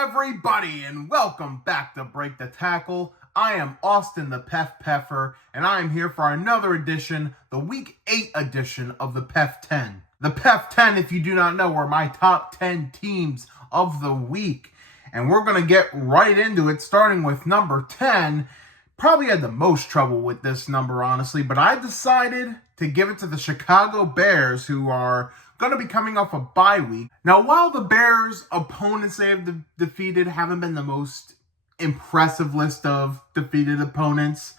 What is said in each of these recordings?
everybody, and welcome back to Break the Tackle. I am Austin the PEF, and I am here for another edition, the Week 8 edition of the PEF 10. The PEF 10, if you do not know, are my top 10 teams of the week. And we're going to get right into it, starting with number 10. Probably had the most trouble with this number, honestly, but I decided to give it to the Chicago Bears, who are going to be coming off a bye week. Now, while the Bears' opponents they have defeated haven't been the most impressive list of defeated opponents,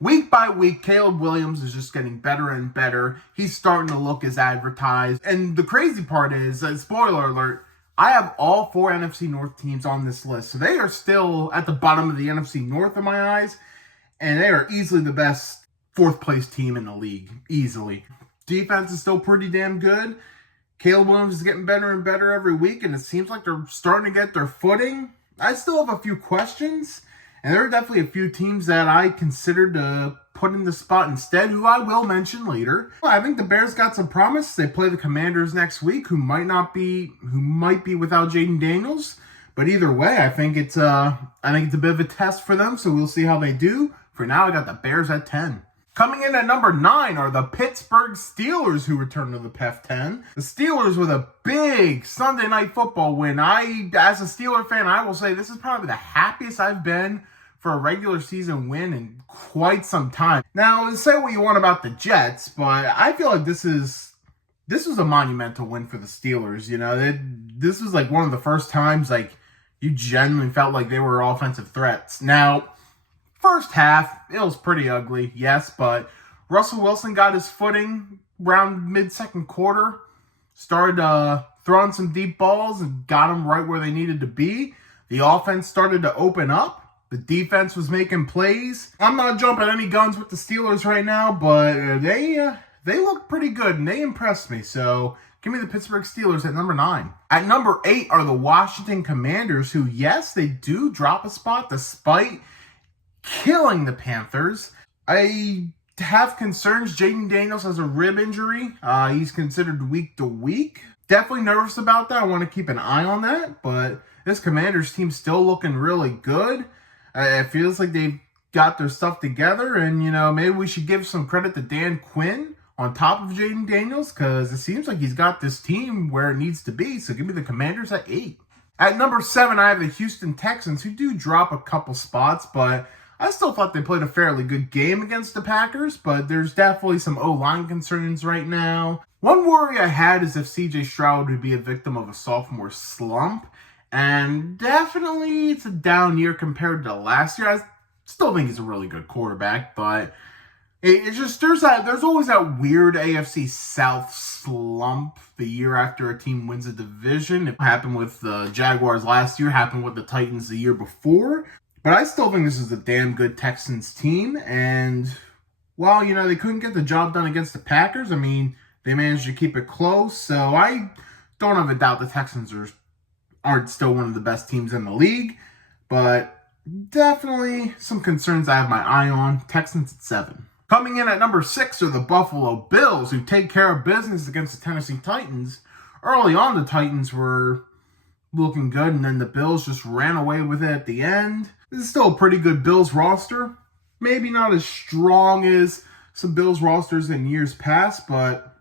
week by week, Caleb Williams is just getting better and better. He's starting to look as advertised. And the crazy part is, spoiler alert, I have all 4 NFC North teams on this list. So they are still at the bottom of the NFC North in my eyes. And they are easily the best 4th place team in the league. Easily. Defense is still pretty damn good. Caleb Williams is getting better and better every week, and it seems like they're starting to get their footing. I still have a few questions, and there are definitely a few teams that I considered to put in the spot instead, who I will mention later. I think the Bears got some promise. They play the Commanders next week, who might be without Jaden Daniels. But either way, I think it's a bit of a test for them, so we'll see how they do. For now, I got the Bears at 10. Coming in at number 9 are the Pittsburgh Steelers, who return to the PEF 10. The Steelers with a big Sunday Night Football win. As a Steeler fan, I will say this is probably the happiest I've been for a regular season win in quite some time. Now, say what you want about the Jets, but I feel like this was a monumental win for the Steelers. You know, this was like one of the first times like you genuinely felt like they were offensive threats. Now, first half, it was pretty ugly, yes, but Russell Wilson got his footing around mid-second quarter, started throwing some deep balls and got them right where they needed to be. The offense started to open up. The defense was making plays. I'm not jumping any guns with the Steelers right now, but they look pretty good, and they impressed me. So give me the Pittsburgh Steelers at number 9. At number 8 are the Washington Commanders, who, yes, they do drop a spot despite killing the Panthers. I have concerns. Jaden Daniels has a rib injury. He's considered week to week. Definitely nervous about that. I want to keep an eye on that. But this Commanders team's still looking really good. It feels like they've got their stuff together. And, you know, maybe we should give some credit to Dan Quinn on top of Jaden Daniels, because it seems like he's got this team where it needs to be. So give me the Commanders at 8. At number 7, I have the Houston Texans, who do drop a couple spots, but I still thought they played a fairly good game against the Packers, but there's definitely some O-line concerns right now. One worry I had is if C.J. Stroud would be a victim of a sophomore slump, and definitely it's a down year compared to last year. I still think he's a really good quarterback, but it's just there's always that weird AFC South slump the year after a team wins a division. It happened with the Jaguars last year, happened with the Titans the year before. But I still think this is a damn good Texans team, and while, you know, they couldn't get the job done against the Packers, I mean, they managed to keep it close, so I don't have a doubt the Texans aren't still one of the best teams in the league, but definitely some concerns I have my eye on. Texans at 7. Coming in at number 6 are the Buffalo Bills, who take care of business against the Tennessee Titans. Early on, the Titans were looking good, and then the Bills just ran away with it at the end. This is still a pretty good Bills roster. Maybe not as strong as some Bills rosters in years past, but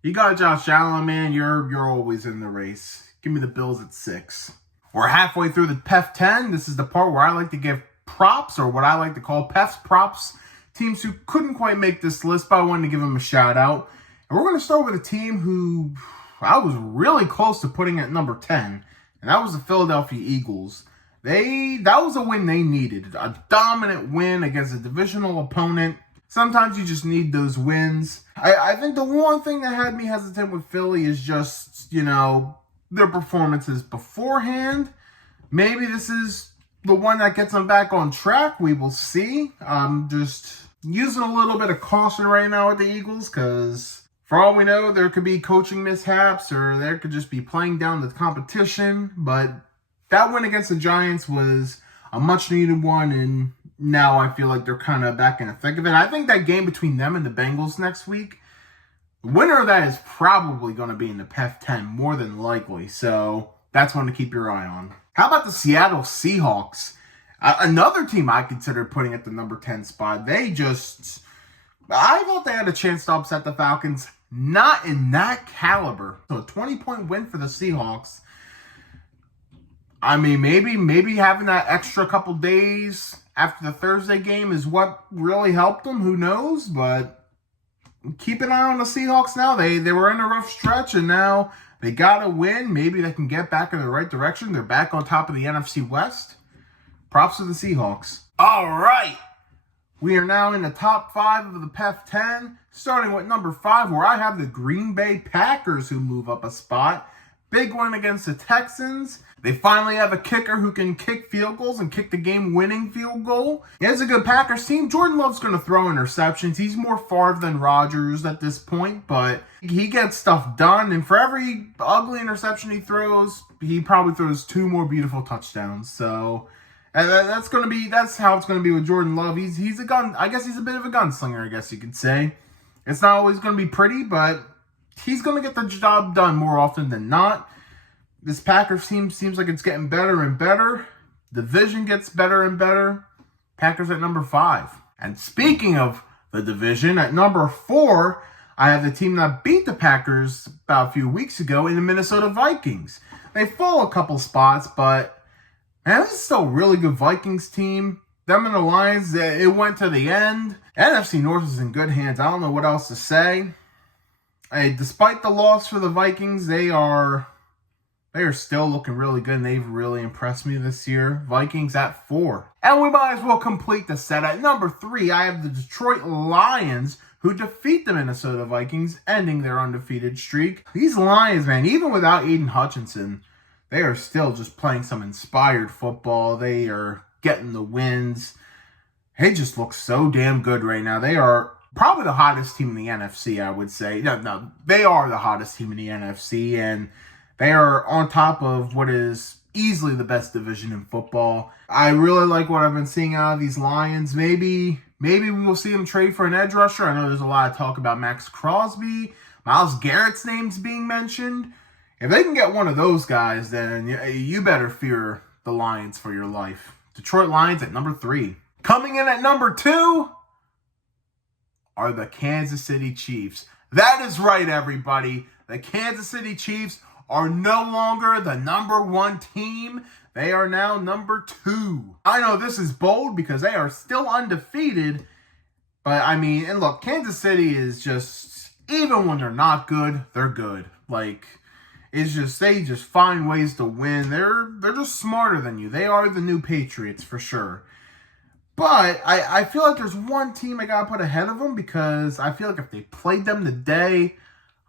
you got Josh Allen, man. You're always in the race. Give me the Bills at 6. We're halfway through the PEF 10. This is the part where I like to give props, or what I like to call PEF's props, teams who couldn't quite make this list, but I wanted to give them a shout out. And we're going to start with a team who I was really close to putting at number 10, and that was the Philadelphia Eagles. That was a win they needed. A dominant win against a divisional opponent. Sometimes you just need those wins. I think the one thing that had me hesitant with Philly is just, you know, their performances beforehand. Maybe this is the one that gets them back on track. We will see. I'm just using a little bit of caution right now with the Eagles, because for all we know, there could be coaching mishaps, or there could just be playing down the competition. But that win against the Giants was a much-needed one, and now I feel like they're kind of back in the thick of it. I think that game between them and the Bengals next week, the winner of that is probably going to be in the PEF 10, more than likely. So That's one to keep your eye on. How about the Seattle Seahawks? Another team I considered putting at the number 10 spot. I thought they had a chance to upset the Falcons. Not in that caliber. So a 20-point win for the Seahawks. I mean, maybe having that extra couple days after the Thursday game is what really helped them. Who knows? But keep an eye on the Seahawks now. They were in a rough stretch, and now they got a win. Maybe they can get back in the right direction. They're back on top of the NFC West. Props to the Seahawks. All right. We are now in the top 5 of the PEF 10, starting with number 5, where I have the Green Bay Packers, who move up a spot. Big win against the Texans. They finally have a kicker who can kick field goals and kick the game-winning field goal. It's a good Packers team. Jordan Love's going to throw interceptions. He's more Favre than Rodgers at this point, but he gets stuff done. And for every ugly interception he throws, he probably throws 2 more beautiful touchdowns. So that's how it's going to be with Jordan Love. He's a gun. I guess he's a bit of a gunslinger, I guess you could say. It's not always going to be pretty, but he's going to get the job done more often than not. This Packers team seems like it's getting better and better. Division gets better and better. Packers at number 5. And speaking of the division, at number 4, I have the team that beat the Packers about a few weeks ago in the Minnesota Vikings. They fall a couple spots, but man, this is still a really good Vikings team. Them and the Lions, it went to the end. NFC North is in good hands. I don't know what else to say. Hey, despite the loss for the Vikings, they are still looking really good, and they've really impressed me this year. Vikings at 4. And we might as well complete the set. At number 3, I have the Detroit Lions, who defeat the Minnesota Vikings, ending their undefeated streak. These Lions, man, even without Aiden Hutchinson, they are still just playing some inspired football. They are getting the wins. They just look so damn good right now. They are probably the hottest team in the NFC, I would say. No, they are the hottest team in the NFC, and they are on top of what is easily the best division in football. I really like what I've been seeing out of these Lions. Maybe we will see them trade for an edge rusher. I know there's a lot of talk about Max Crosby. Myles Garrett's name's being mentioned. If they can get one of those guys, then you better fear the Lions for your life. Detroit Lions at number 3. Coming in at number 2 are the Kansas City Chiefs. That is right, everybody. The Kansas City Chiefs are no longer the number 1 team. They are now number 2. I know this is bold because they are still undefeated. But, I mean, and look, Kansas City is just, even when they're not good, they're good. Like, it's just, they just find ways to win. They're just smarter than you. They are the new Patriots for sure. But I feel like there's one team I got to put ahead of them because I feel like if they played them today,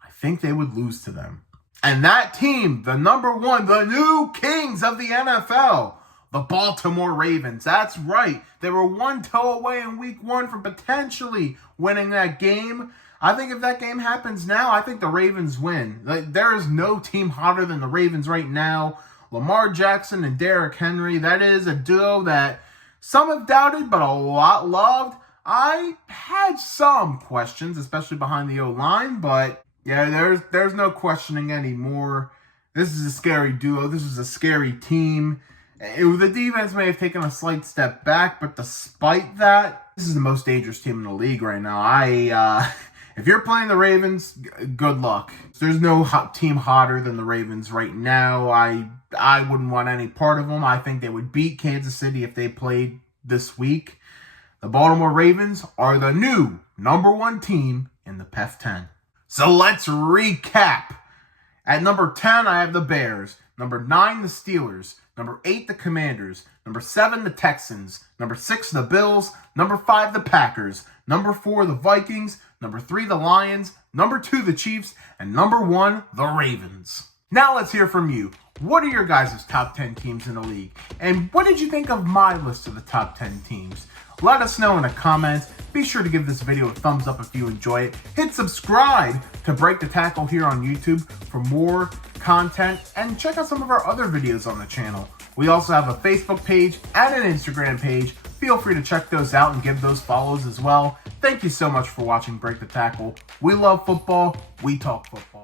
I think they would lose to them. And that team, the number 1, the new kings of the NFL, the Baltimore Ravens. That's right. They were 1 toe away in week 1 from potentially winning that game. I think if that game happens now, I think the Ravens win. There is no team hotter than the Ravens right now. Lamar Jackson and Derrick Henry, that is a duo that some have doubted, but a lot loved. I had some questions, especially behind the O-line, but yeah, there's no questioning anymore. This is a scary duo. This is a scary team. The defense may have taken a slight step back, but despite that, this is the most dangerous team in the league right now. If you're playing the Ravens, good luck. There's no team hotter than the Ravens right now. I wouldn't want any part of them. I think they would beat Kansas City if they played this week. The Baltimore Ravens are the new number 1 team in the PEF 10. So let's recap. At number 10, I have the Bears. Number 9, the Steelers. Number 8, the Commanders. Number 7, the Texans. Number 6, the Bills. Number 5, the Packers. Number 4, the Vikings. Number 3, the Lions. Number 2, the Chiefs. And number 1, the Ravens. Now let's hear from you. What are your guys' top 10 teams in the league? And what did you think of my list of the top 10 teams? Let us know in the comments. Be sure to give this video a thumbs up if you enjoy it. Hit subscribe to Break the Tackle here on YouTube for more content. And check out some of our other videos on the channel. We also have a Facebook page and an Instagram page. Feel free to check those out and give those follows as well. Thank you so much for watching Break the Tackle. We love football. We talk football.